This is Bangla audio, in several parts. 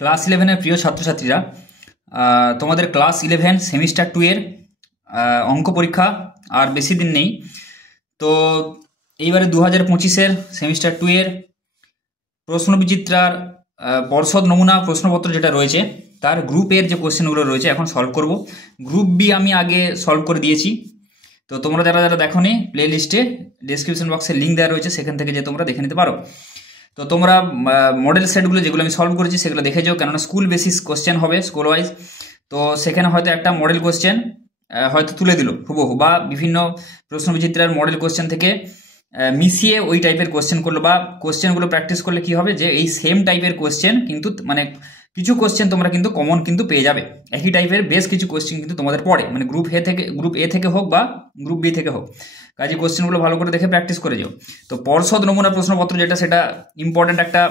ক্লাস ইলেভেনের প্রিয় ছাত্রছাত্রীরা, তোমাদের ক্লাস 11 সেমিস্টার 2 এর অঙ্ক পরীক্ষা আর বেশি দিন নেই। তো এইবারে 2025-এর সেমিস্টার 2 এর প্রশ্নবিচিত্রার পর্ষদ নমুনা প্রশ্নপত্র যেটা রয়েছে তার গ্রুপ এর যে কোশ্চেনগুলো রয়েছে এখন সলভ করব। গ্রুপ বি আমি আগে সলভ করে দিয়েছি, তো তোমরা যারা যারা দেখোনি প্লে লিস্টে ডিসক্রিপশন বক্সে লিঙ্ক দেওয়া রয়েছে, সেখান থেকে যে তোমরা দেখে নিতে পারো। তো তোমরা মডেল সেটগুলো যেগুলো আমি সলভ করেছি সেগুলো দেখে যাও, কেননা স্কুল বেসিস কোশ্চেন হবে, স্কুল ওয়াইজ। তো সেখানে হয়তো একটা মডেল কোশ্চেন হয়তো তুলে দিল হুবহু, বা বিভিন্ন প্রশ্নবিচিত্রার মডেল কোশ্চেন থেকে মিশিয়ে ওই টাইপের কোশ্চেন করলো, বা কোশ্চেনগুলো প্র্যাকটিস করলে কি হবে যে এই সেম টাইপের কোশ্চেন কিন্তু মানে কিছু কোশ্চেন তোমরা কিন্তু কমন কিন্তু পেয়ে যাবে। একই টাইপের বেশ কিছু কোশ্চেন কিন্তু তোমাদের পড়ে, মানে গ্রুপ এ থেকে হোক বা গ্রুপ বি থেকে হোক, কাজে কোশ্চেনগুলো ভালো করে দেখে প্র্যাকটিস করে যাও। তো পর্ষদ নমুনা প্রশ্নপত্র যেটা, সেটা ইম্পর্টেন্ট একটা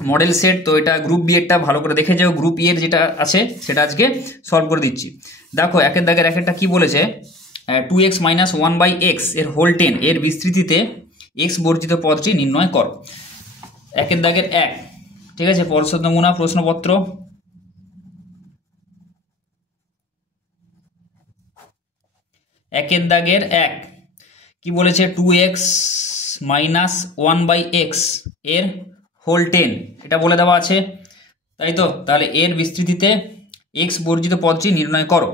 মডেল সেট। তো এটা গ্রুপ বি এরটা ভালো করে দেখে যাও। গ্রুপ ই এর যেটা আছে সেটা আজকে সলভ করে দিচ্ছি। দেখো একের দাগের এক একটা কি বলেছে, 2x - 1/x এর হোল 10 এর বিস্তৃতিতে x বর্জিত পদটি নির্ণয় করো। একের দাগের এক, ঠিক আছে, পর্ষদ নমুনা প্রশ্নপত্র। একের দাগের এক কি বলেছে, 2x - 1/x এর হোল 10 এটা বলে দেওয়া আছে, তাই তো। তাহলে এর বিস্তৃতিতে x বর্জিত পদটি নির্ণয় করো।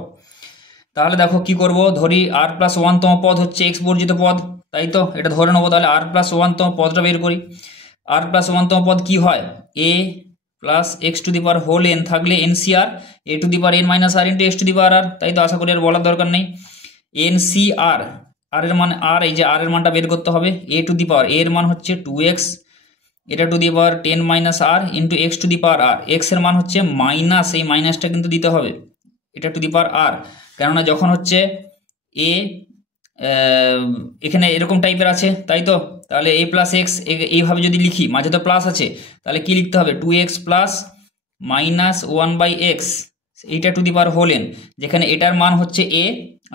তাহলে দেখো কি করব, ধরি r+1তম পদ হচ্ছে x বর্জিত পদ, তাই তো, এটা ধরে নেবো। তাহলে r+1তম পদটা বের করি। r+1তম পদ কি হয়, a + x⁴ হোল n থাকলে NCR a⁴n - r × x⁴r, তাই তো। আশা করি আর বলার দরকার নেই। NCR আর এর মান r, এই যে r এর মানটা বের করতে হবে। a এর মান হচ্ছে 2x, এটা two the power 10 - r × x⁴r, x এর মান হচ্ছে মাইনাস, এই মাইনাসটা কিন্তু দিতে হবে, এটা টু দি পাওয়ার r, কেননা যখন হচ্ছে a এখানে এরকম টাইপের আছে, তাই তো। তাহলে a + x এইভাবে যদি লিখি, মাঝে তো প্লাস আছে, তাহলে কি লিখতে হবে, 2x + -1/x, এইটা to the power whole n, যেখানে এটার মান হচ্ছে a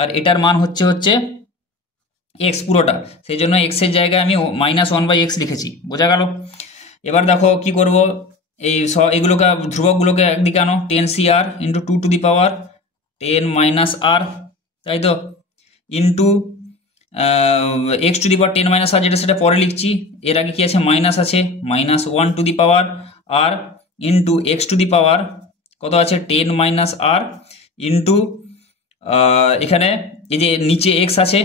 আর এটার মান হচ্ছে x পুরোটা, সেই জন্য x এর জায়গায় আমি -1/x লিখেছি, বোঝা গেল। এবার দেখো কি করব, এইগুলোকে ধ্রুবকগুলোকে একদিকে আনো, 10CR × 2 two the power 10 - r, তাই তো, ইন্টু x⁻10 - r, যেটা সেটা পরে লিখছি, এর আগে কি আছে, মাইনাস আছে, -1 two the power r into x⁻, কত আছে, 10 - r ইন্টু এখানে এই যে নিচে x আছে,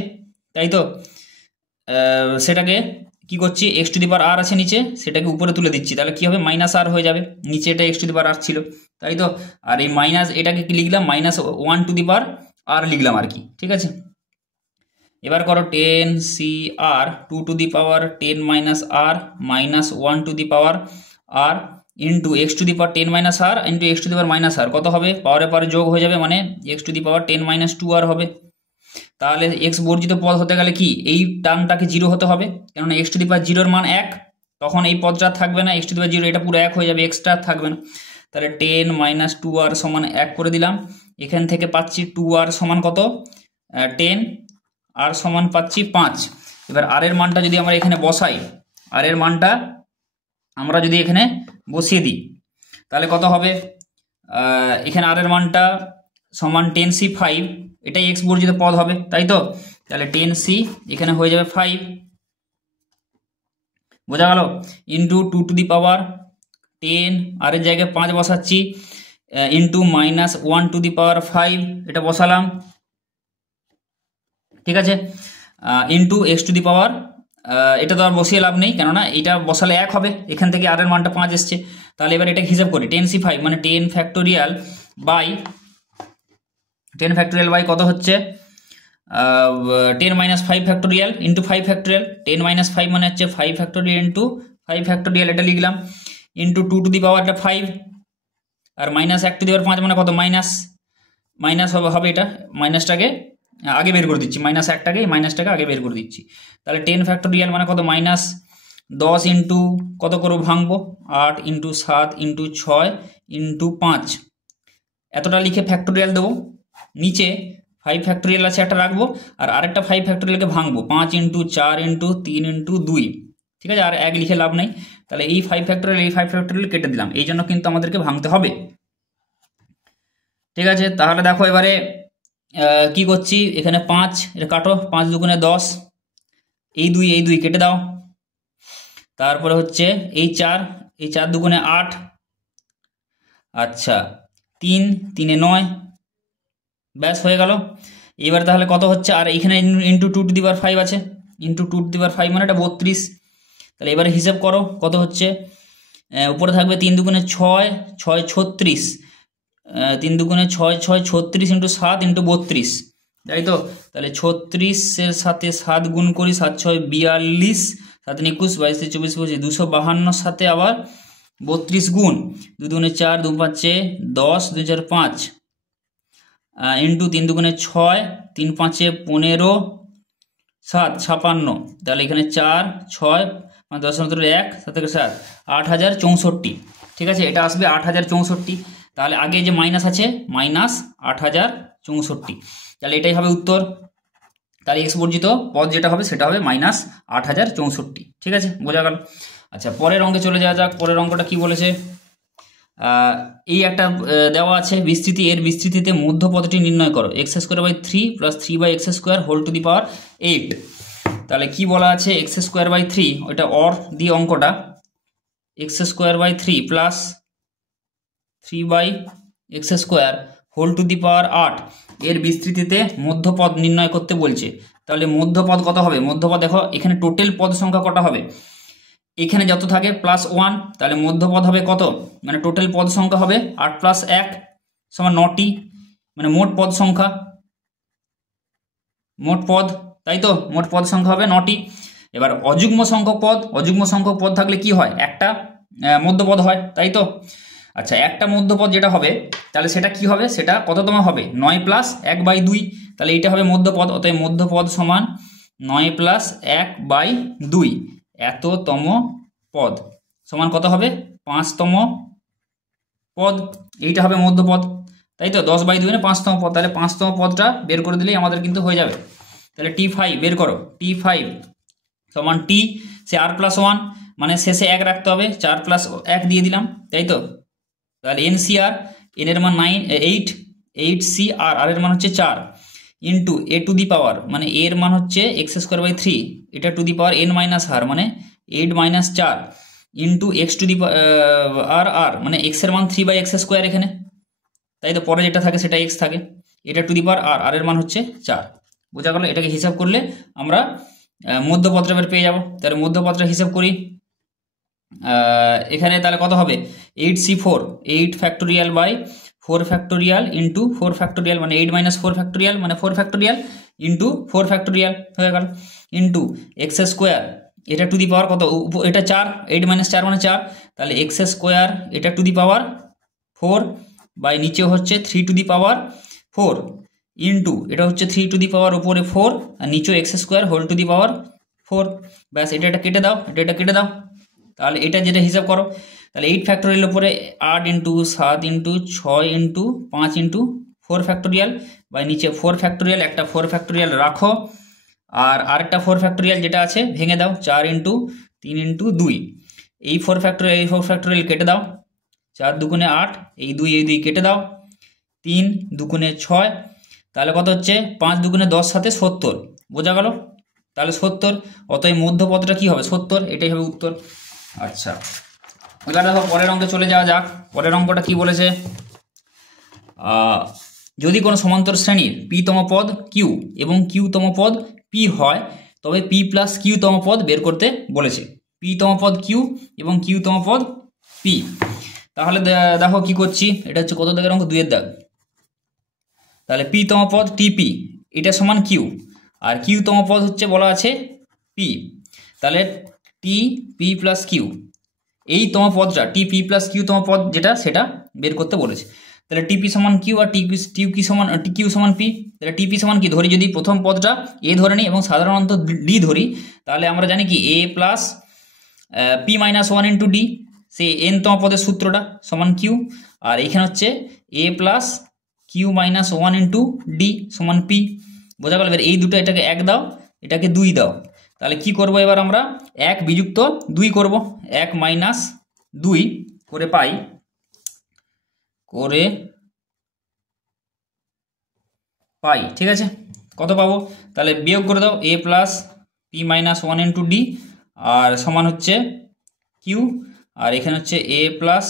তাই তো, সেটাকে কি করছি, x⁻r আছে নিচে, সেটাকে উপরে তুলে দিচ্ছি, তাহলে কি হবে, -r হয়ে যাবে, নিচে এটা x⁻r ছিল, তাই তো। আর এই মাইনাস এটাকে কি লিখলাম, -1 টু দি পাওয়ার r লিখলাম আর কি, ঠিক আছে। এবার করো 10CR 2 two the power 10 - r -1 two the power r into x⁻10 - r into x⁻−r, কত হবে, পাওয়ারে পাওয়ারে যোগ হয়ে যাবে, মানে x⁻10 - 2r হবে। তাহলে x বর্জিত পদ হতে গেলে কি, এই টার্মটাকে 0 হতে হবে, কেননা x⁻0 এর মান 1, তখন এই পদটা থাকবে না, x⁻0 এটা পুরো 1 হয়ে যাবে, এক্সট্রা থাকবে না। তাহলে 10 - 2r সমান 1 করে দিলাম। এখান থেকে পাচ্ছি 2r সমান কত, 10, আর সমান পাচ্ছি 5। এবার আর এর মানটা যদি আমরা এখানে বসাই, আর এর মানটা আমরা যদি এখানে বসিয়ে দিই, তাহলে কত হবে, এখানে আর এর মানটা সমান 10C5, এটাই x বর্জিত পদ হবে, তাই তো। তাহলে 10C এখানে হয়ে যাবে 5, বোঝা গেল, ইন্টু 2 টু দি পাওয়ার 10, আর এর জায়গায় 5 বসাচ্ছি, ইন্টু -1 টু দি পাওয়ার 5, এটা বসালাম, ঠিক আছে, ইন্টু x⁻, এটা তো আর বসিয়ে লাভ নেই, কেননা এটা বসালে 1 হবে, এখান থেকে আর এর মানটা 5 এসছে। তাহলে এবার এটা হিসাব করি, 10C5 মানে 10 ফ্যাক্টোরিয়াল বাই কত হচ্ছে, 10 - 5 ফ্যাক্টোরিয়াল ইন্টু 5 ফ্যাক্টোরিয়াল, 10 - 5 মানে হচ্ছে 5 ফ্যাক্টোরিয়াল ইন্টু 5 ফ্যাক্টোরিয়াল, এটা লিখলাম, ইন্টু 2 টু দি পাওয়ারটা 5, আর -1 টু দি পাওয়ার 5 মানে কত, মাইনাস হবে, এটা মাইনাসটাকে আগে বের করে দিচ্ছি, মাইনাসটাকে আগে বের করে দিচ্ছি। তাহলে 10 ফ্যাক্টোরিয়াল মানে কত, -10 ইন্টু কত করে ভাঙবো, 8 ইন্টু 7 ইন্টু 6 ইন্টু 5, এতটা লিখে ফ্যাক্টোরিয়াল দেবো, নিচে 5 ফ্যাক্টোরিয়াল আছে একটা রাখবো, আর আরেকটা 5 ফ্যাক্টোরিয়ালকে ভাঙবো, 5 ইন্টু 4 ইন্টু 3 ইন্টু 2, ঠিক আছে, আর 1 লিখে লাভ নেই। তাহলে এই 5 ফ্যাক্টরিয়াল এই 5 ফ্যাক্টরিয়াল কেটে দিলাম, এই জন্য কিন্তু আমাদেরকে ভাঙতে হবে। ঠিক আছে, তাহলে দেখো এবারে কি করছি, এখানে 5 এটা কাটো, 5 দুগুণে 10, এই 2 কেটে দাও। তারপরে হচ্ছে এই 4 দুগুণে 8, আচ্ছা 3 3 9, ব্যাস হয়ে গেল। এবার তাহলে কত হচ্ছে, আর এখানে ইন্টু 2 টু দি পাওয়ার 5 আছে, ইন্টু 2 টু দি পাওয়ার 5 মানে এটা 32। তাহলে এবারে হিসাব করো কত হচ্ছে, উপরে থাকবে 3 দুগুণে 6 6 36, 3 দুগুণে 6 6 36 ইন্টু 7 ইন্টু 32, তাই তো। তাহলে 36-এর সাথে 7 গুণ করি, 7 6 42, 7 21 22 24 25, 252 সাথে আবার 32 গুণ, 2 দুগুণে 4 2 5 10, 2 4 5 ইন্টু 3 দুগুণে 6 3 5 15 7 56, তাহলে এখানে 4 6 10 1 7 7 8064। ঠিক আছে, এটা আসবে 8064। তাহলে আগে যে মাইনাস আছে, মাইনাস 8064, তাহলে এটাই হবে উত্তর। তাহলে এক্স বর্জিত পদ যেটা হবে সেটা হবে মাইনাস 8064। ঠিক আছে, বোঝা গেল। আচ্ছা, পরের অঙ্কে চলে যাওয়া যাক। পরের অঙ্কটা কি বলেছে, এই একটা দেওয়া আছে বিস্তৃতি, এর বিস্তৃতিতে মধ্যপদটি নির্ণয় করো, x²/3 plus 3/x² whole to the power 8। তাহলে কি বলা আছে, x²/3, ওইটা অর দিয়ে অঙ্কটা, x²/3 plus 3/x² whole to the power 8 এর বিস্তৃতিতে মধ্যপদ নির্ণয় করতে বলছে। তাহলে মধ্যপদ কত হবে, মধ্যপদ দেখো এখানে টোটাল পদ সংখ্যা কটা হবে, এখানে যত থাকে +1, তাহলে মধ্যপদ হবে কত, মানে টোটাল পদ সংখ্যা হবে 8 + 1 সমান 9টি, মানে মোট পদ সংখ্যা, মোট পদ, তাই তো, মোট পদ সংখ্যা হবে 9টি। এবার অযুগ্ম সংখ্যক পদ, অযুগ্ম সংখ্যক পদ থাকলে কি হয়, একটা মধ্যপদ হয়, তাই তো। আচ্ছা, একটা মধ্যপদ যেটা হবে তাহলে সেটা কি হবে, সেটা কততম হবে, 9 + 1/2, তাহলে এইটা হবে মধ্যপদ। অতএব মধ্যপদ সমান 9 + 1/2 এততম পদ সমান কত হবে, 5তম পদ, এইটা হবে মধ্যপদ, তাই তো। 10/2 মানে 5তম পদ, তাহলে 5তম পদটা বের করে দিলেই আমাদের কিন্তু হয়ে যাবে। তাহলে T5 বের করো, T5 সমান T সে r+1, মানে শেষে 1 রাখতে হবে, 4 + 1 দিয়ে দিলাম, তাই তো। তাহলে NCR, n এর মান 8, 8CR, আর এর মান হচ্ছে 4, ইন্টু a টু দি পাওয়ার, মানে a এর মান হচ্ছে x²/3, এটা টু দি পাওয়ার n-r, মানে 8 - 4, into x to the r, মানে x এর মান 3/x², এখানে, তাই তো। পরে যেটা থাকে সেটা x থাকে, এটা টু দি পাওয়ার r এর মান হচ্ছে 4, বোঝা গেল। এটাকে হিসাব করলে আমরা মধ্যপদটা পেয়ে যাব। তাহলে মধ্যপদটা হিসাব করি, এখানে তাহলে কত হবে, 8C4, 8 factorial by 4 factorial into 4 factorial, মানে 8 - 4 ফ্যাক্টোরিয়াল, মানে 4 ফ্যাক্টোরিয়াল ইন্টু 4 ফ্যাক্টোরিয়াল হয়ে গেল, ইন্টু x², এটা টু দি পাওয়ার কত, এটা 4, 8 - 4 মানে 4, তাহলে x² এটা টু দি পাওয়ার 4 বাই নিচে হচ্ছে 3 টু দি পাওয়ার 4, ইন্টু এটা হচ্ছে 3 টু দি পাওয়ার উপরে 4 আর নিচে x² হোল টু দি পাওয়ার 4, ব্যাস। এটা কেটে দাও, এটা কেটে দাও, তাহলে এটা যেটা হিসাব করো, তাহলে 8 ফ্যাক্টোরিয়াল উপরে 8 into 7 into 6 into 5 into 4 factorial by নিচে 4 ফ্যাক্টোরিয়াল, একটা 4 ফ্যাক্টোরিয়াল রাখো, আর আরেকটা 4 ফ্যাক্টোরিয়াল যেটা আছে ভেঙে দাও, 4 ইন্টু 3 ইন্টু 2, এই 4 ফ্যাক্টোরিয়াল এই 4 ফ্যাক্টোরিয়াল কেটে দাও, 4 দুগুণে 8, এই 2 কেটে দাও, 3 দুগুণে 6, তাহলে কত হচ্ছে, 5 দুগুণে 10 সাথে 70, বোঝা গেল। তাহলে 70, অতএব মধ্যপদটা কি হবে, 70, এটাই হবে উত্তর। আচ্ছা, এবার দেখো পরের অঙ্কে চলে যাওয়া যাক। পরের অঙ্কটা কি বলেছে, যদি কোনো সমান্তর শ্রেণীর p-তম পদ q এবং q-তম পদ p হয়, তবে p + q-তম পদ বের করতে বলেছে। p-তম পদ q এবং q-তম পদ p। তাহলে দেখো কি করছি, এটা হচ্ছে কত দাগের অঙ্ক, 2 এর দাগ। তাহলে p-তম পদ tp, এটা সমান q, আর q-তম পদ হচ্ছে বলা আছে p, তাহলে tp + q, এই তম পদটা tp + q-তম পদ যেটা সেটা বের করতে বলেছে। তাহলে tp সমান q আর q সমান p, তাহলে tp সমান কি ধরি, যদি প্রথম পদটা a ধরে নিই এবং সাধারণত d ধরি, তাহলে আমরা জানি কি a plus p - 1 into d, সেই n-তম পদের সূত্রটা সমান q, আর এখানে হচ্ছে a plus q - 1 into d সমান p, বোঝা গেল। এবার এই দুটো, এটাকে 1 দাও, এটাকে 2 দাও, তাহলে কি করব এবার আমরা 1 বিযুক্ত 2 করব, 1 মাইনাস 2 করে পাই ঠিক আছে। কত পাবো তাহলে বিয়োগ করে দাও, a plus P minus 1 into D আর সমান হচ্ছে কিউ, আর এখানে হচ্ছে a plus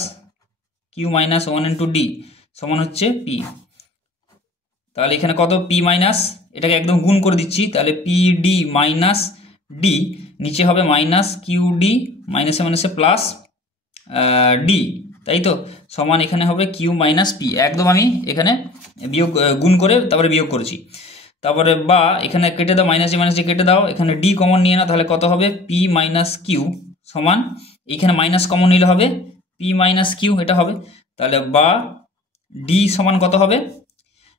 Q minus 1 into D সমান হচ্ছে পি। তাহলে এখানে কত পি মাইনাস, এটাকে একদম গুণ করে দিচ্ছি, তাহলে পি ডি মাইনাস ডি, নিচে হবে মাইনাস কিউ ডি মাইনাসে মাইনাসে প্লাস ডি, তাই তো, সমান এখানে হবে কিউ মাইনাস পি। একদম আমি এখানে বিয়োগ গুণ করে তারপরে বিয়োগ করেছি। তারপরে বা এখানে কেটে দাও, মাইনাসে কেটে দাও, এখানে ডি কমন নিয়ে না, তাহলে কত হবে পি মাইনাস কিউ সমান, এইখানে মাইনাস কমন নিলে হবে পি মাইনাস কিউ, এটা হবে। তাহলে বা ডি সমান কত হবে,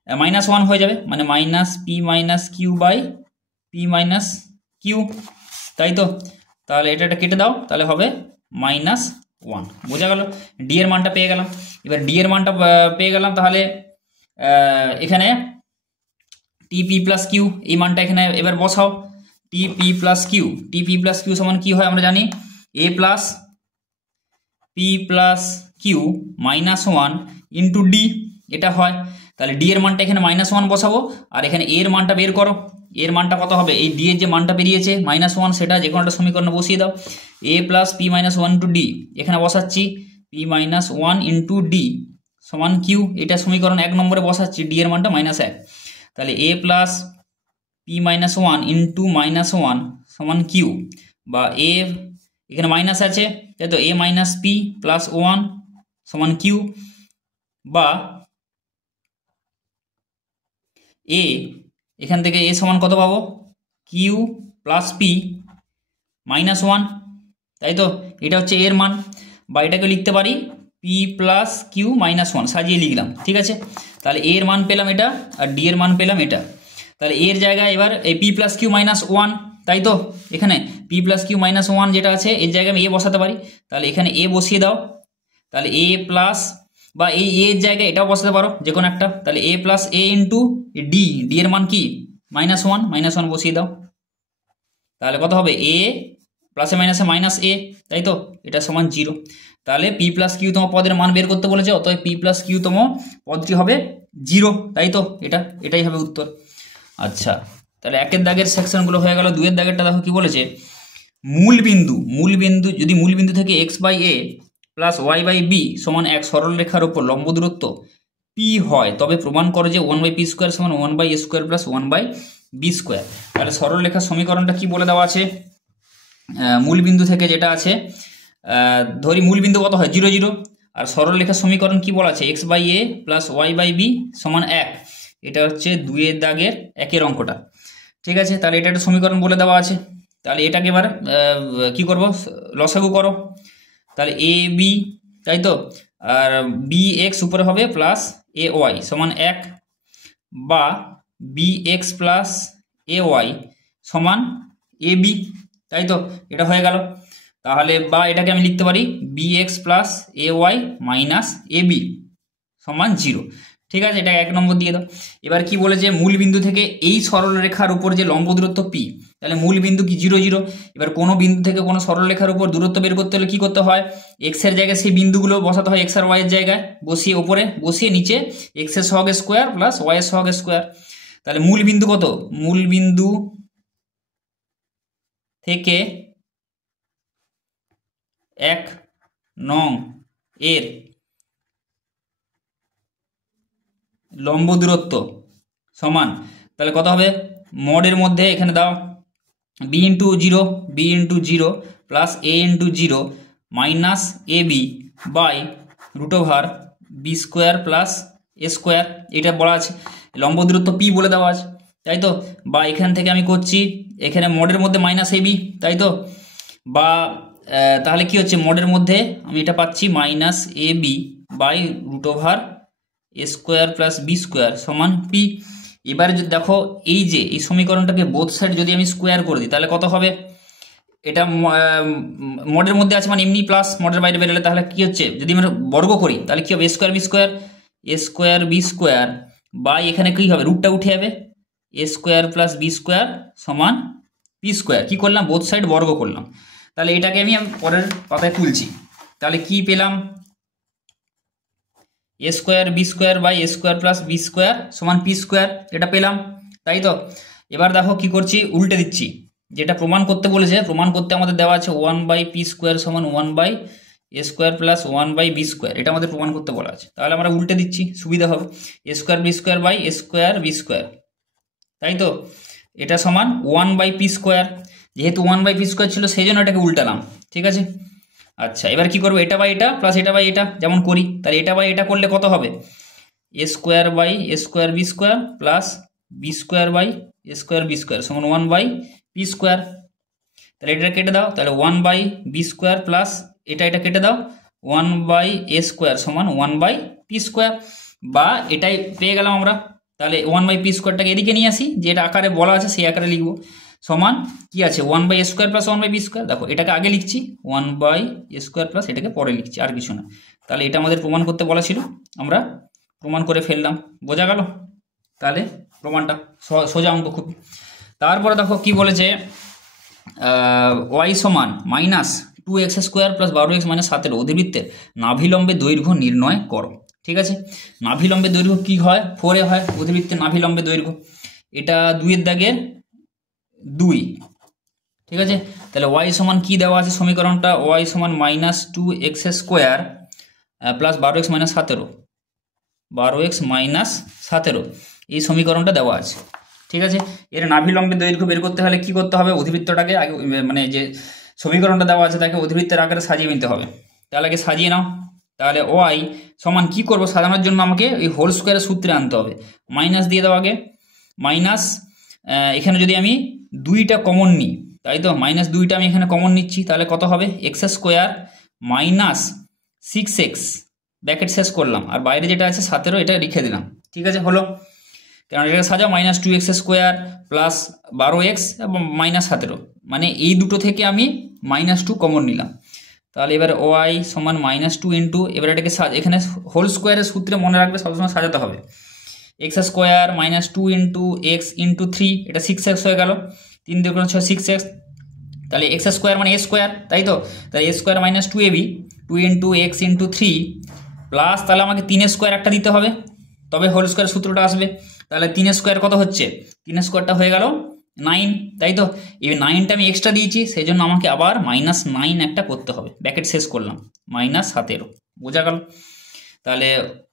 -1 হয়ে যাবে, মানে minus P minus Q by P minus Q, তাই তো। তাহলে এটা কেটে দাও, তাহলে হবে -1, বোঝা গেল। ডি এর মানটা পেয়ে গেলাম। এবার ডি এর মানটা পেয়ে গেলাম, তাহলে এখানে টিপি প্লাস কিউ এই মানটা এখানে এবার বসাও, টিপি প্লাস কিউ সমান কি হয় আমরা জানি, A plus P plus Q -1 into D, এটা হয়। তাহলে ডি এর মানটা এখানে -1 বসাবো, আর এখানে এর মানটা বের করো, এর মানটা কত হবে, এই ডি এর যে মানটা বেরিয়েছে -1 সেটা যে কোনো একটা সমীকরণে বসিয়ে দাও, A plus P minus 1 into D, এখানে বসাচ্ছি পি মাইনাস 1 ইন্টু ডি সমান কিউ, এটা সমীকরণ 1 নম্বরে বসাচ্ছি, ডি এর মানটা -1। তাহলে এ প্লাস পি মাইনাস 1 ইন্টু -1 সমান কিউ, বা এ এখানে মাইনাস আছে তাই তো, এ মাইনাস পি প্লাস 1 সমান কিউ, বা এ এখান থেকে এ সমান কত পাবো, কিউ প্লাস পি -1, তাই তো, এটা হচ্ছে এর মান। বা এটাকে লিখতে পারি পি প্লাস কিউ -1, সাজিয়ে লিখলাম, ঠিক আছে। তাহলে এর মান পেলাম এটা, আর ডি এর মান পেলাম এটা। তাহলে এর জায়গায় এবার এই পি প্লাস কিউ -1, তাই তো, এখানে পি প্লাস কিউ -1 যেটা আছে এর জায়গায় আমি এ বসাতে পারি, তাহলে এখানে এ বসিয়ে দাও। তাহলে এ প্লাস, বা এই এর জায়গায় এটাও বসাতে পারো যে কোনো একটা, তাহলে এ plus A into D, D এর মান কি -1 বসিয়ে দাও। তাহলে কত হবে, এ প্লাসে মাইনাসে মাইনাস এ, তাই তো, এটা সমান 0। তাহলে পি প্লাস কিউতম পদের মান বের করতে বলেছে, অতএব পি প্লাস কিউতম পদটি হবে 0, তাই তো, এটাই হবে উত্তর। আচ্ছা, তাহলে 1 দাগের সেকশনগুলো হয়ে গেল। 2 দাগেরটা দেখো কি বলেছে, মূল বিন্দু যদি মূল বিন্দু থেকে x by A plus Y by B সমান এক সরল রেখার উপর লম্ব দূরত্ব পি হয়, তবে প্রমাণ করে যে 1/p² সমান 1/a² প্লাস 1/b²। তাহলে সরল রেখার সমীকরণটা কি বলে দেওয়া আছে, মূল বিন্দু থেকে যেটা আছে, ধরি মূল বিন্দু কত হয় 0 0, আর সরল রেখার সমীকরণ কি বলা আছে, x by A plus Y by B সমান 1, এটা হচ্ছে 2 দাগের 1 অঙ্কটা, ঠিক আছে। তাহলে এটা একটা সমীকরণ বলে দেওয়া আছে। তাহলে এটাকে এবার কি করব, লসাগু করো। তাহলে এ বি, তাই তো, আর বি এক্স উপরে হবে প্লাস এ ওয়াই সমান 1, বা B x plus A Y সমান এ বি, তাই তো, এটা হয়ে গেল। তাহলে বা এটাকে আমি লিখতে পারি B x plus A Y minus A B সমান 0, ঠিক আছে, এটা 1 নম্বর দিয়ে দাও। এবার কি বলেছে, মূল বিন্দু থেকে এই সরল রেখার উপর যে লম্ব দূরত্ব পি, তাহলে মূল বিন্দু কি 0 0। এবার কোনো বিন্দু থেকে কোনো সরল রেখার উপর দূরত্ব বের করতে হলে কি করতে হয়, এক্স এর জায়গায় সেই বিন্দুগুলো বসাতে হয়, এক্স আর ওয়াই এর জায়গায় বসিয়ে উপরে, বসিয়ে নিচে এক্স এর সহগ স্কোয়ার প্লাস ওয়াই এর সহগ স্কোয়ার। তাহলে মূল বিন্দু কত, মূল বিন্দু থেকে 1 নং এর লম্ব দূরত্ব সমান, তাহলে কত হবে, মডের মধ্যে এখানে দাও B into zero plus A into 0 minus A B by √b² plus a², এটা বলা আছে। লম্ব দূরত্ব পি বলে দেওয়া আছে, তাই তো, বা এখান থেকে আমি করছি এখানে মডের মধ্যে মাইনাস এ বি, তাই তো, বা তাহলে কি হচ্ছে, মডের মধ্যে আমি এটা পাচ্ছি minus A B by √a² plus b² সমান পি। এবারে যদি দেখো এই যে এই সমীকরণটাকে বোথ সাইড যদি আমি স্কোয়ার করে দিই, তাহলে কত হবে, এটা মডের মধ্যে আছে মানে এমনি প্লাস, মডের বাইরে বেরোলে তাহলে কি হচ্ছে, যদি আমরা বর্গ করি তাহলে কি হবে, a² b² বাই এখানে কি হবে, রুটটা উঠে যাবে a² প্লাস b² সমান পি স্কোয়ার কী করলাম, বোথ সাইড বর্গ করলাম। তাহলে এটাকে আমি পরের পাতায় তুলছি। তাহলে কি পেলাম, A square B square by A square plus B square সমান পি স্কোয়ার, এটা পেলাম, তাই তো। এবার দেখো কি করছি, উল্টে দিচ্ছি, যেটা প্রমাণ করতে বলেছে, প্রমাণ করতে আমাদের দেওয়া আছে 1/পি স্কোয়ার সমান 1/এ স্কোয়ার প্লাস 1/বি স্কোয়ার, এটা আমাদের প্রমাণ করতে বলা আছে। তাহলে আমরা উল্টে দিচ্ছি, সুবিধা হবে, A square B square by A square B square, তাই তো। এটা সমান 1/পি স্কোয়ার, যেহেতু 1/পি স্কোয়ার ছিল সেই জন্য এটাকে উল্টালাম, ঠিক আছে। আচ্ছা, এবার কি করবো, এটা বাই এটা প্লাস এটা বাই এটা যেমন করি, তাহলে এটা বাই এটা করলে কত হবে, A square by A square B square plus B square by A square B square সমান 1/পি স্কোয়ার। তাহলে এটা কেটে দাও, তাহলে 1/বি স্কোয়ার প্লাস এটা কেটে দাও, 1/এ স্কোয়ার সমান 1/পি স্কোয়ার, বা এটাই পেয়ে গেলাম আমরা। তাহলে 1/পি স্কোয়ারটাকে এদিকে নিয়ে আসি, যেটা আকারে বলা আছে সেই আকারে লিখবো, সমান কি আছে 1/এ স্কোয়ার প্লাস 1/বি স্কোয়ার। দেখো এটাকে আগে লিখছি 1/এ স্কোয়ার প্লাস এটাকে পরে লিখছি, আর কিছু না। তাহলে এটা আমাদের প্রমাণ করতে বলা ছিল, আমরা প্রমাণ করে ফেললাম, বোঝা গেল। তাহলে প্রমাণটা সোজা অঙ্ক খুব। তারপরে দেখো কি বলেছে, ওয়াই সমান -2x² প্লাস 12x - 17 অধিবৃত্তের নাভিলম্বে দৈর্ঘ্য নির্ণয় করো। ঠিক আছে, নাভিলম্বে দৈর্ঘ্য কি হয়, 4 হয় অধিবৃত্তের নাভিলম্বে দৈর্ঘ্য, এটা 2 দাগের 2, ঠিক আছে। তাহলে ওয়াই সমান কি দেওয়া আছে সমীকরণটা, ওয়াই সমান -2x² প্লাস 12x - 17, 12x - 17 এই সমীকরণটা দেওয়া আছে, ঠিক আছে। এর নাভিলম্বে দৈর্ঘ্য বের করতে হলে কি করতে হবে, অধিবৃত্তটাকে আগে মানে যে সমীকরণটা দেওয়া আছে তাকে অধিবৃত্তের আকারে সাজিয়ে নিতে হবে। তাহলে আগে সাজিয়ে নাও। তাহলে ওয়াই সমান কি করব, সাজানোর জন্য আমাকে এই হোল স্কোয়ারের সূত্রে আনতে হবে, মাইনাস দিয়ে দাও আগে, মাইনাস এখানে যদি আমি 2টা কমন নিই, তাই তো, -2টা আমি এখানে কমন নিচ্ছি, তাহলে কত হবে x² - 6x, ব্র্যাকেট শেষ করলাম, আর বাইরে যেটা আছে 17 এটা লিখে দিলাম, ঠিক আছে, হলো। কারণ এটাকে সাজাও -2x² প্লাস 12x এবং -17, মানে এই দুটো থেকে আমি -2 কমন নিলাম। তাহলে এবার ওয়াই সমান -2 ইন্টু, এবার এটাকে এখানে হোল স্কোয়ারের সূত্রে মনে রাখবে সবসময় সাজাতে হবে, x² -2 ইন্টু x ইন্টু 3, এটা 6x হয়ে গেল, 3 × 6 6x, তাহলে x² মানে a স্কোয়ার, তাই তো। তাহলে a² - 2ab 2 into x into 3 plus, তাহলে আমাকে 3 একটা দিতে হবে, তবে হোল স্কোয়ার সূত্রটা আসবে। তাহলে 3 কত হচ্ছে, 3 হয়ে গেল 9, তাই তো। এই 9টা আমি এক্সট্রা দিয়েছি, সেই জন্য আমাকে আবার -9 একটা করতে হবে, ব্র্যাকেট শেষ করলাম, -17, বোঝা গেল। তাহলে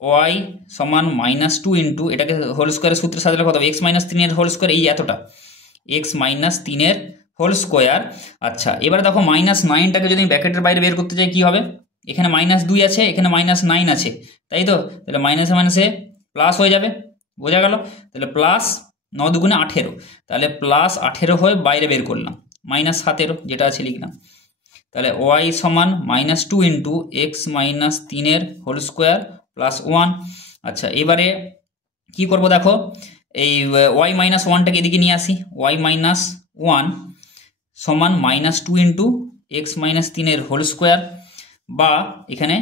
ওয়াই সমান -2 ইন্টু, এটাকে হোল স্কোয়ারের সূত্রে সাজালে কত হবে, x - 3 এর হোল স্কোয়ার, এই এতটা, x - 3 এর হোল স্কোয়ার। আচ্ছা, এবার দেখো -9টাকে যদি ব্র্যাকেটের বাইরে বের করতে চাই কি হবে, এখানে -2 আছে, এখানে -9 আছে, তাই তো। তাহলে মাইনাসে মাইনাসে প্লাস হয়ে যাবে, বোঝা গেল। তাহলে প্লাস 9 × 2 = 18, তাহলে +18 হয়ে বাইরে বের করলাম, -17 যেটা আছে লিখলাম। তাহলে ওয়াই সমান -2 ইন্টু x - 3 এর হোল স্কোয়ার প্লাস 1। আচ্ছা, এবারে কি করব দেখো, এই ওয়াই -1টাকে এদিকে নিয়ে আসি, ওয়াই -1 সমান -2 ইন্টু x - 3 এর হোল স্কোয়ার, বা এখানে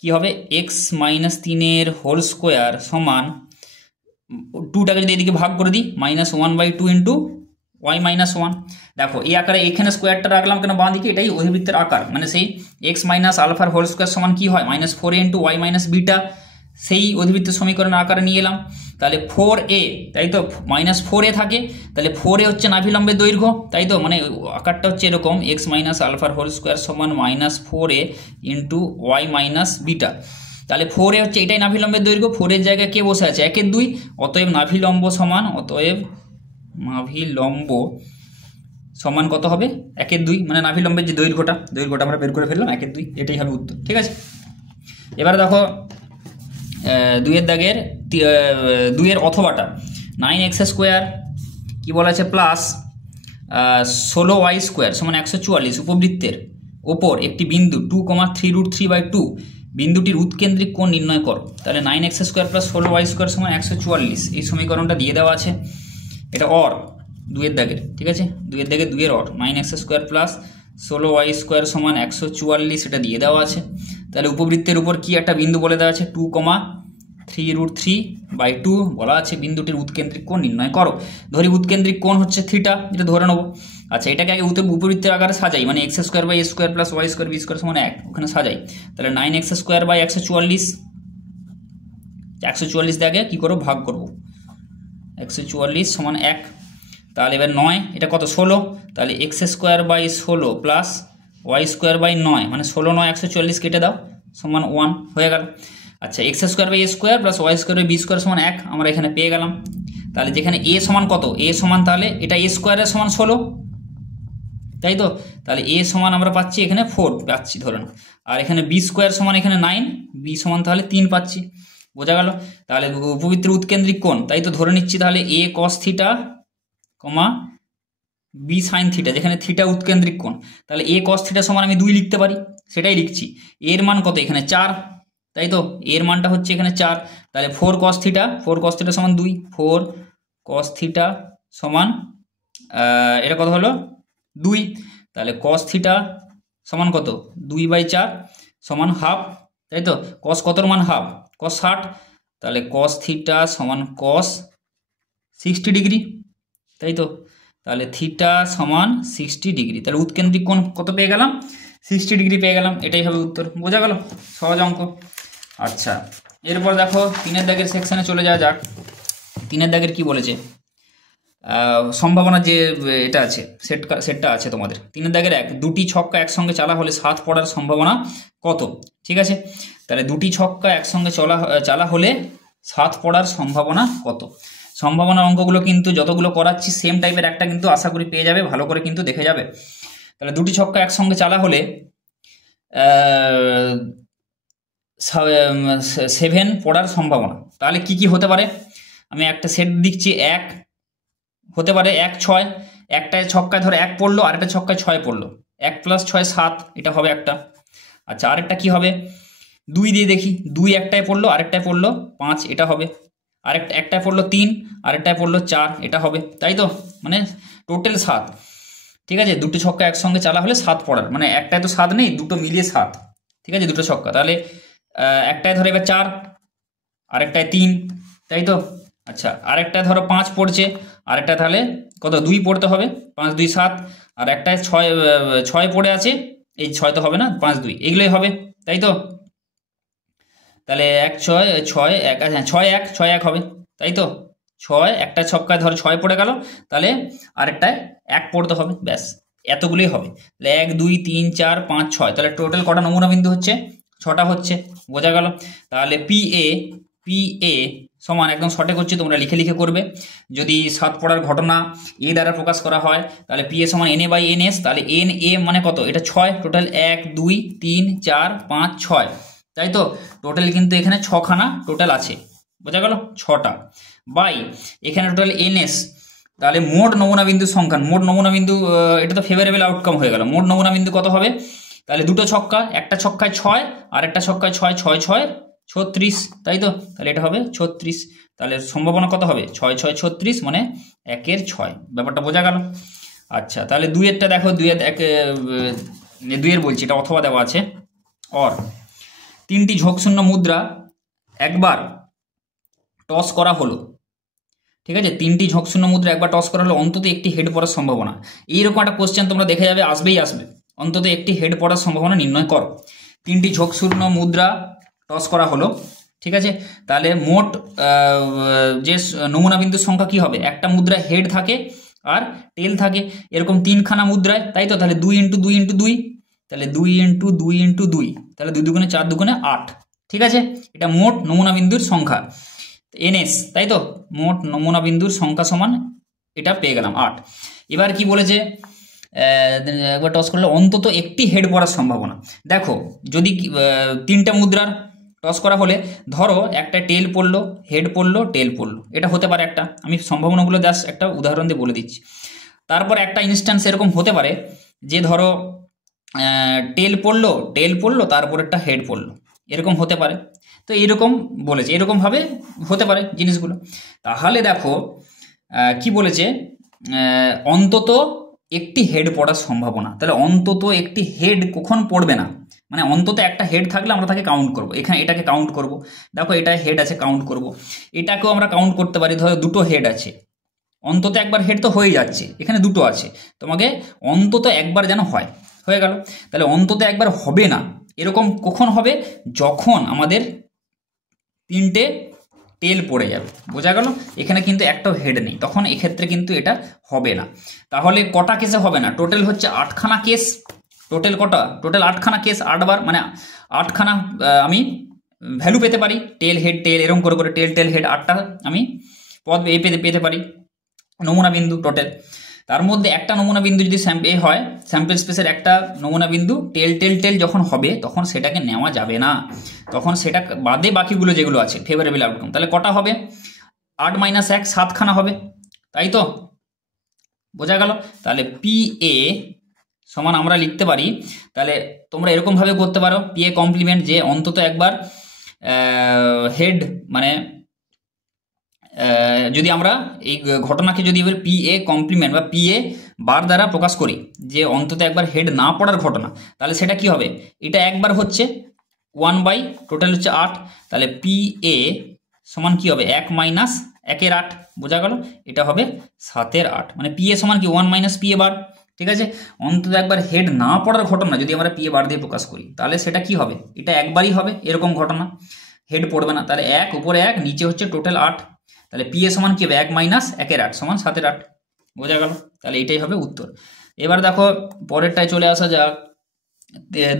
কি হবে, x - 3 এর হোল স্কোয়ার সমান 2টাকে যদি এদিকে ভাগ করে দিই, -1/2 ইন্টু ওয়াই -1। দেখো এই আকারে এখানে স্কোয়ারটা রাখলাম কেন বাঁ দিকে, এটাই অধিবৃত্তের আকার, মানে সেই x - আলফার হোল স্কোয়ার সমান কি হয়, -4a ইন্টু ওয়াই - বিটা, সেই অধিবৃত্তের সমীকরণের আকারে নিয়ে এলাম। তাহলে 4a, তাই তো, -4a থাকে, তাহলে 4a হচ্ছে নাভিলম্বের দৈর্ঘ্য, তাই তো, মানে আকারটা হচ্ছে এরকম, x - আলফার হোল স্কোয়ার সমান -4a ইন্টু ওয়াই - বিটা। তাহলে 4a হচ্ছে এটাই নাভিলম্বের দৈর্ঘ্য, 4 এর জায়গায় কে বসে আছে, 1 এর 2, অতএব নাভিলম্ব সমান, অতএব নাভিলম্ব সমান কত হবে, 1 এর 2, মানে নাভিলম্বের যে দৈর্ঘ্যটা আমরা বের করে ফেললাম, 1 এর 2, এটাই হবে উত্তর, ঠিক আছে। এবার দেখো 2 এর দাগের 2 এর অথবাটা, 9x² কি বলা আছে, প্লাস 16y² সমান 144 উপবৃত্তের ওপর একটি বিন্দু 2,3√3/2 বিন্দুটির উৎকেন্দ্রিক কোণ নির্ণয় করো। তাহলে 9x² প্লাস 16y² সমান 144, এই সমীকরণটা দিয়ে দেওয়া আছে, এটা অর 2 এর দাগের, ঠিক আছে, 2 এর দাগের 2 এর অর, 9x² প্লাস 16y² সমান 144, এটা দিয়ে দেওয়া আছে। তাহলে উপবৃত্তের উপর কি একটা বিন্দু বলে দেওয়া আছে, 3√3/2 বলা আছে বিন্দুটির উৎকেন্দ্রিক কোণ নির্ণয় করো। ধরি উৎকেন্দ্রিক কোণ হচ্ছে থিটা, এটা ধরে নেবো। আচ্ছা, এটাকে আগে উপবৃত্তের আকারে সাজাই, মানে x² + a² + y² b² = 1 ওখানে সাজাই। তাহলে 9x² / 144 দিয়ে আগে কী করবো, ভাগ করবো। 144 = 1। তাহলে এবার 9, এটা কত 16, তাহলে x² / 16 + y² / 9 মানে 16 9 144 কেটে দাও সমান 1 হয়ে গেল। আচ্ছা, x² / a² + y² / b² = 1 আমরা এখানে পেয়ে গেলাম। তাহলে যেখানে a সমান কত, a সমান তাহলে এটা a² এর সমান 16, তাই তো। তাহলে a সমান আমরা পাচ্ছি এখানে 4 পাচ্ছি ধরুন, আর এখানে b² সমান এখানে 9, b সমান তাহলে 3 পাচ্ছি। বোঝা গেল। তাহলে উপবৃত্তের উৎকেন্দ্রিক কোণ, তাই তো ধরে নিচ্ছি তাহলে a cos θ, b sin θ, যেখানে থিটা উৎকেন্দ্রিক কোণ। তাহলে a cos θ সমান আমি 2 লিখতে পারি, সেটাই লিখছি। এর মান কত এখানে 4, তাই তো, এর মানটা হচ্ছে এখানে 4। তাহলে 4 cos θ সমান 2, 4 cos θ সমান এটা কত হলো 2। তাহলে cos θ সমান কত, 2/4 সমান হাফ, তাই তো। cos কতর মান হাফ, cos 60, তাহলে cos θ সমান cos 60 ডিগ্রি, তাই তো। তাহলে থিটা সমান 60 ডিগ্রি, তাহলে উৎকেন্দ্রিক কোণ কত পেয়ে গেলাম, 60 ডিগ্রি পেয়ে গেলাম। এটাই হবে উত্তর। বোঝা গেল, সহজ অঙ্ক। আচ্ছা, এরপর দেখো 3-এর দাগের সেকশনে চলে যাওয়া যাক। 3-এর দাগের কি বলেছে, সম্ভাবনা যে এটা আছে সেটটা আছে তোমাদের। 3-এর দাগের 1, দুটি ছক্কা একসঙ্গে চালা হলে 7 পড়ার সম্ভাবনা কত। ঠিক আছে, তাহলে দুটি ছক্কা একসঙ্গে চালা হলে 7 পড়ার সম্ভাবনা কত। সম্ভাবনার অঙ্কগুলো কিন্তু যতগুলো করাচ্ছি সেম টাইপের একটা কিন্তু আশা করি পেয়ে যাবে, ভালো করে কিন্তু দেখে যাবে। তাহলে দুটি ছক্কা একসঙ্গে চালা হলে 7 পড়ার সম্ভাবনা। তাহলে কি কি হতে পারে, আমি একটা সেট দিচ্ছি। 1 হতে পারে 1 6, একটায় ছক্কায় ধরো 1 পড়লো, আরেকটা ছক্কায় 6 পড়লো, 1 + 6 7, এটা হবে একটা। আচ্ছা, আরেকটা কি হবে, 2 দিয়ে দেখি, 2 একটায় পড়লো, আরেকটায় পড়লো 5, এটা হবে। একটায় পড়লো 3, আরেকটায় পড়লো 4, এটা হবে, তাই তো। মানে টোটাল 7। ঠিক আছে, দুটো ছক্কা একসঙ্গে চালা হলে 7 পড়ার, মানে একটায় তো 7 নেই, দুটো মিলিয়ে 7। ঠিক আছে, দুটো ছক্কা, তাহলে একটায় ধরো এবার 4, আরেকটায় 3, তাই তো। আচ্ছা, আরেকটায় ধরো 5 পড়ছে, আরেকটা তাহলে কত 2 পড়তে হবে, 5 2 7, আর একটায় 6 পড়ে আছে, এই 6 তো হবে না, 5 2, এগুলোই হবে, তাই তো। তাহলে 1 6 6 1, হ্যাঁ 6 1 6 1 হবে, তাই তো। 6, একটা ছক্কায় ধরো 6 পড়ে গেল, তাহলে আরেকটায় 1 পড়তে হবে, ব্যাস এতগুলোই হবে। তাহলে 1 2 3 4 5 6, তাহলে টোটাল কটা নমুনা বিন্দু হচ্ছে, 6টা হচ্ছে। বোঝা গেল। তাহলে PA সমান, একদম সঠিক হচ্ছে, তোমরা লিখে লিখে করবে। যদি 7 পড়ার ঘটনা এ দ্বারা প্রকাশ করা হয়, তাহলে PA সমান NA/NS। তাহলে NA মানে কত, এটা 6, টোটাল 1 2 3 4 5 6, তাই তো। টোটাল কিন্তু এখানে 6খানা টোটাল আছে, বোঝা গেল, 6টা বাই এখানে টোটাল NS। তাহলে মোট নমুনা বিন্দুর সংখ্যা, মোট নমুনা বিন্দু, এটা তো ফেভারেবল আউটকাম হয়ে গেল। মোট নমুনা বিন্দু কত হবে, তাহলে দুটো ছক্কা, একটা ছক্কায় 6 আর একটা ছক্কায় 6 6 6 36, তাই তো। তাহলে এটা হবে 36। তাহলে সম্ভাবনা কত হবে, 6 6 36 মানে 1 6। ব্যাপারটা বোঝা গেল। আচ্ছা, তাহলে 2-এরটা দেখো, 2-এর বলছি, এটা অথবা দেওয়া আছে। অর 3টি ঝোঁকশূন্য মুদ্রা একবার টস করা হলো। ঠিক আছে, 3টি ঝোঁকশূন্য মুদ্রা একবার টস করা হলো, অন্তত একটি হেড পড়ার সম্ভাবনা। এইরকম একটা কোশ্চেন তোমরা দেখে যাবে, আসবেই আসবে। অন্তত একটি হেড পড়ার সম্ভাবনা নির্ণয় করো। 3টি ঝোঁকশূন্য মুদ্রা টস করা হলো, ঠিক আছে। তাহলে মোট যে নমুনা বিন্দুর সংখ্যা কি হবে, একটা মুদ্রায় হেড থাকে আর টেল থাকে, এরকম 3খানা মুদ্রায়, তাই তো। তাহলে 2 × 2 × 2, তাহলে 2 × 2 × 2, তাহলে 2 2 4 2 8, ঠিক আছে। এটা মোট নমুনা বিন্দুর সংখ্যা NS, তাই তো। মোট নমুনা বিন্দুর সংখ্যা সমান এটা পেয়ে গেলাম 8। এবার কি বলেছে, একবার টস করলে অন্তত একটি হেড পড়ার সম্ভাবনা। দেখো, যদি 3টা মুদ্রার টস করা হলে ধরো একটা টেল পড়লো, হেড পড়লো, টেল পড়লো, এটা হতে পারে একটা। আমি সম্ভাবনাগুলো জাস্ট একটা উদাহরণ দিয়ে বলে দিচ্ছি। তারপর একটা ইনস্ট্যান্স এরকম হতে পারে যে ধরো টেল পড়লো তারপর একটা হেড পড়লো, এরকম হতে পারে। তো এইরকম বলেছে, এরকমভাবে হতে পারে জিনিসগুলো। তাহলে দেখো কি বলেছে, অন্তত একটি হেড পড়ার সম্ভাবনা। তাহলে অন্তত একটি হেড কখন পড়বে না, মানে অন্তত একটা হেড থাকলে আমরা তাকে কাউন্ট করব। এখানে এটাকে কাউন্ট করব, দেখো এটা হেড আছে কাউন্ট করব, এটাকেও আমরা কাউন্ট করতে পারি, ধরো দুটো হেড আছে, অন্তত একবার হেড তো হয়ে যাচ্ছে, এখানে দুটো আছে, তোমাকে অন্তত একবার যেন হয়, হয়ে গেল। তাহলে অন্তত একবার হবে না এরকম কখন হবে, যখন আমাদের তিনটে টেল পড়ে যাবে, বোঝা গেল। এখানে কিন্তু একটাও হেড নেই, তখন এক্ষেত্রে কিন্তু এটা হবে না। তাহলে কটা কেসে হবে না, টোটাল হচ্ছে 8খানা কেস, টোটাল কটা, টোটাল 8খানা কেস, 8বার মানে 8খানা আমি ভ্যালু পেতে পারি, টেল হেড টেল এরকম করে করে টেল টেল হেড 8টা আমি পদ পেতে পারি, নমুনা বিন্দু টোটাল। তার মধ্যে একটা নমুনা বিন্দু যদি হয়, স্যাম্পল স্পেসের একটা নমুনা বিন্দু টেল টেল টেল যখন হবে, তখন সেটাকে নেওয়া যাবে না, তখন সেটা বাদে বাকিগুলো যেগুলো আছে ফেভারেবল আউটকাম, তাহলে কটা হবে, 8 - 1 7খানা হবে, তাই তো, বোঝা গেল। তাহলে পি এ সমান আমরা লিখতে পারি, তাহলে তোমরা এরকমভাবে করতে পারো, পি এ কমপ্লিমেন্ট, যে অন্তত একবার হেড মানে যদি আমরা এই ঘটনাকে যদি এবার পি এ কমপ্লিমেন্ট বা পি এ বার দ্বারা প্রকাশ করি, যে অন্তত একবার হেড না পড়ার ঘটনা, তাহলে সেটা কি হবে, এটা একবার হচ্ছে 1 / টোটাল হচ্ছে 8, তাহলে পি এ সমান কি হবে 1 - 1 এর 8, বোঝা গেল, এটা হবে 7 এর 8, মানে পি এ সমান কি 1 - পি এ বার, ঠিক আছে। অন্তত একবার হেড না পড়ার ঘটনা যদি আমরা পি এ বার দিয়ে প্রকাশ করি, তাহলে সেটা কি হবে, এটা একবারই হবে এরকম ঘটনা, হেড পড়বে না, তাহলে 1 উপরে 1 নিচে হচ্ছে টোটাল 8, তাহলে পি এ সমান কি হবে 1 - 1 এর 8 সমান 7 এর 8, বোঝা গেল। তাহলে এটাই হবে উত্তর। এবার দেখো পরেরটায় চলে আসা যাক,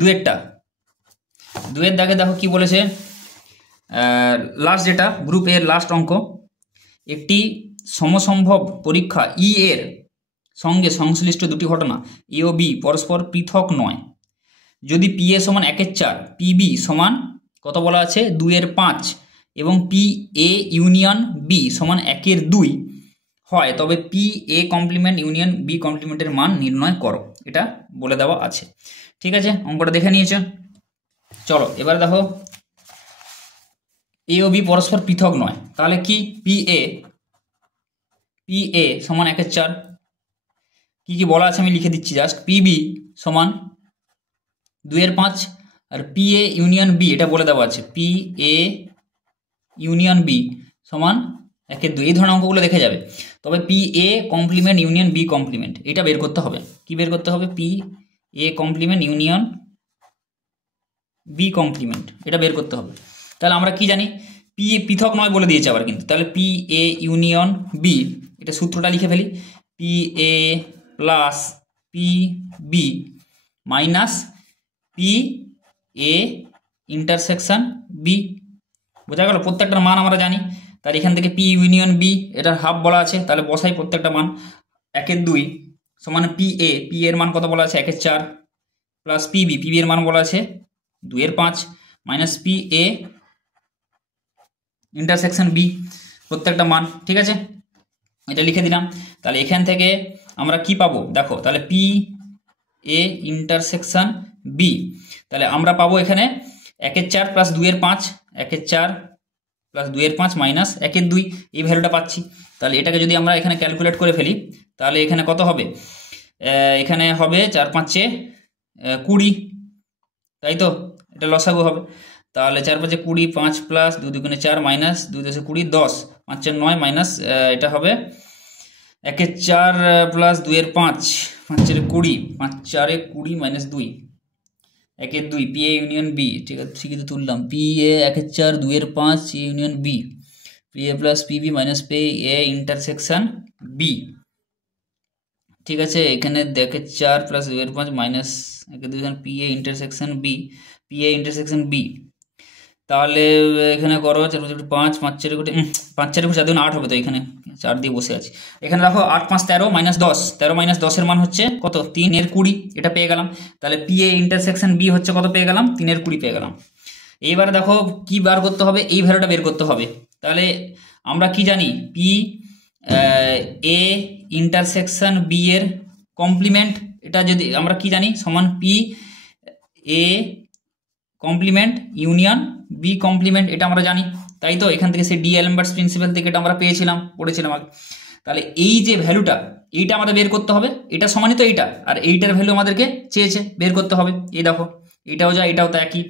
দুয়ের দাগে দেখো কি বলেছে, লাস্ট যেটা গ্রুপ এর লাস্ট অঙ্ক, একটি সমসম্ভব পরীক্ষা ই এর সঙ্গে সংশ্লিষ্ট দুটি ঘটনা এ ও বি পরস্পর পৃথক নয়, যদি পি এ সমান 1 এর 4, পি বি সমান কত বলা আছে 2 এর 5 এবং পি এ ইউনিয়ন বি সমান 1 এর 2 হয়, তবে P A complement union B কমপ্লিমেন্টের মান নির্ণয় করো, এটা বলে দেওয়া আছে, ঠিক আছে। অঙ্কটা দেখে নিয়েছো, চলো এবার দেখো এ ও বি পরস্পর পৃথক নয়, তাহলে কি পি এ সমান 1 এর 4, কি কি বলা আছে আমি লিখে দিচ্ছি জাস্ট, পি বি সমান 2 এর 5, আর পি এ ইউনিয়ন বি এটা বলে দেওয়া আছে, পি এ ইউনিয়ন বি সমান 1 এর 2, এই ধরনের অঙ্কগুলো দেখে যাবে। তবে P A complement union B complement এটা বের করতে হবে, কি বের করতে হবে, P A complement union B complement এটা বের করতে হবে। তাহলে আমরা কি জানি, পি এ পৃথক নয় বলে দিয়েছে আবার কিন্তু, তাহলে পি এ ইউনিয়ন বি, এটা সূত্রটা লিখে ফেলি, P A plus P B minus P A intersection B, বোঝা গেল। প্রত্যেকটার মান আমরা জানি, তাহলে এখান থেকে পি ইউনিয়ন বি এটার হাফ বলা আছে, তাহলে বসাই প্রত্যেকটা মান, 1 এর 2 সমান পি এর মান কত বলা আছে 1 এর 4 প্লাস পি বি এর মান বলা আছে 2 এর 5 minus P A intersection B প্রত্যেকটা মান, ঠিক আছে, এটা লিখে দিলাম। তাহলে এখান থেকে আমরা কি পাবো দেখো, তাহলে পি এ ইন্টারসেকশন বি, তাহলে আমরা পাবো এখানে 1 এর 4 প্লাস 2 এর 5, 1 এর 4 প্লাস 2 এর 5 মাইনাস 1 এর 2, এই ভ্যালুটা পাচ্ছি। তাহলে এটাকে যদি আমরা এখানে ক্যালকুলেট করে ফেলি, তাহলে এখানে কত হবে, এখানে হবে 4 × 5 = 20, তাই তো, এটা লসাগু হবে। তাহলে 4 × 5 = 20, 5 প্লাস 2 × 2 = 4 মাইনাস 2 × 10 = 20, 10, 5 × 4 = 9 মাইনাস এটা হবে 1 এর 4 প্লাস 2 এর 5, 5 × 4 = 20, 5 × 4 = 20 মাইনাস 2, 1 এর 2, পি এ ইউনিয়ন বি, ঠিক আছে ঠিকই তো তুললাম, পি এ 1 এর 4 2 এর 5 union B, P A plus P B minus P A intersection B, ঠিক আছে। এখানে 1 এর 4 প্লাস 2 এর 5 মাইনাস 1 এর 2 পি এ ইন্টারসেকশন বি, তাহলে এখানে করো 4 × 5 5 × 4 5 × 4 = 8 হবে, তো এখানে 4 দিয়ে বসে আছে। এখানে দেখো 8 × 5 = 13 মাইনাস 10, 13 মাইনাস 10 এর মান হচ্ছে কত 3 এর 20, এটা পেয়ে গেলাম। তাহলে পি এ ইন্টারসেকশন বি হচ্ছে কত পেয়ে গেলাম 3 এর 20 পেয়ে গেলাম। এইবারে দেখো কি বার করতে হবে, এই ভ্যালুটা বের করতে হবে। তাহলে আমরা কি জানি, পি এ ইন্টারসেকশন বি এর কমপ্লিমেন্ট, এটা যদি আমরা কি জানি সমান P A complement union B complement, এটা আমরা জানি, তাই তো। এখান থেকে সেই ডি অ্যালবার্টস প্রিন্সিপাল থেকে এটা আমরা পড়েছিলাম আগে। তাহলে এই যে ভ্যালুটা, এইটা আমাদের বের করতে হবে, এটা সমানই তো এইটা, আর এইটার ভ্যালু আমাদেরকে চেয়েছে বের করতে হবে। এই দেখো এটাও যা এটাও তো একই,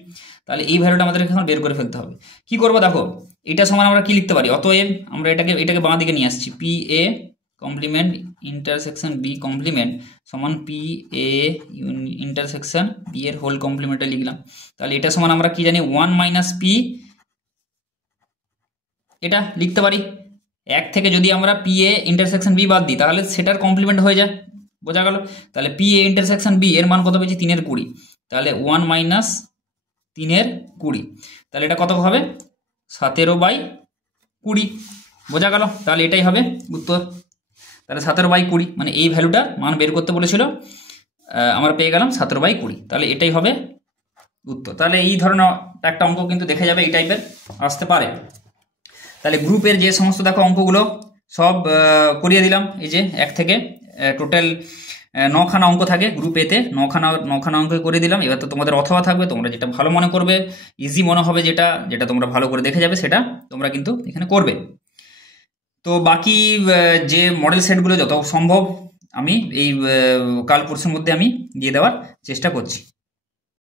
তাহলে এই ভ্যালুটা আমাদের এখন বের করে ফেলতে হবে। কি করব দেখো, এটা সমান আমরা কি লিখতে পারি, অতএব আমরা এটাকে বাঁ দিকে নিয়ে আসছি, P A complement intersection B complement সমান পি এ ইন্টারসেকশন বি এর হোল কমপ্লিমেন্টে লিখলাম। তাহলে এটা সমান আমরা কি জানি, 1 মাইনাস পি, এটা লিখতে পারি। এক থেকে যদি আমরা পি এ ইন্টারসেকশন বি বাদ দিই তাহলে সেটার কমপ্লিমেন্ট হয়ে যায়, বোঝা গেল। তাহলে পি এ ইন্টারসেকশন বি এর মান কত পেয়েছি, 3/20, তাহলে 1 মাইনাস 3/20, তাহলে এটা কত হবে, 17/20, বোঝা গেল। তাহলে এটাই হবে উত্তর। তাহলে 17/20 মানে এই ভ্যালুটা মান বের করতে বলেছিল, আমরা পেয়ে গেলাম 17/20, তাহলে এটাই হবে উত্তর। তাহলে এই ধরনের একটা অঙ্ক কিন্তু দেখে যাবে এই টাইপের আসতে পারে। তাহলে গ্রুপের যে সমস্ত দেখো অঙ্কগুলো সব করিয়ে দিলাম, এই যে 1 থেকে টোটাল 9খানা অঙ্ক থাকে গ্রুপ এতে, 9খানা অঙ্ক করে দিলাম। এবার তো তোমাদের অথবা থাকবে, তোমরা যেটা ভালো মনে করবে, ইজি মনে হবে, যেটা যেটা তোমরা ভালো করে দেখে যাবে সেটা তোমরা কিন্তু এখানে করবে। তো বাকি যে মডেল সেটগুলো যত সম্ভব আমি এই কাল পরশুর মধ্যে আমি দিয়ে দেওয়ার চেষ্টা করছি।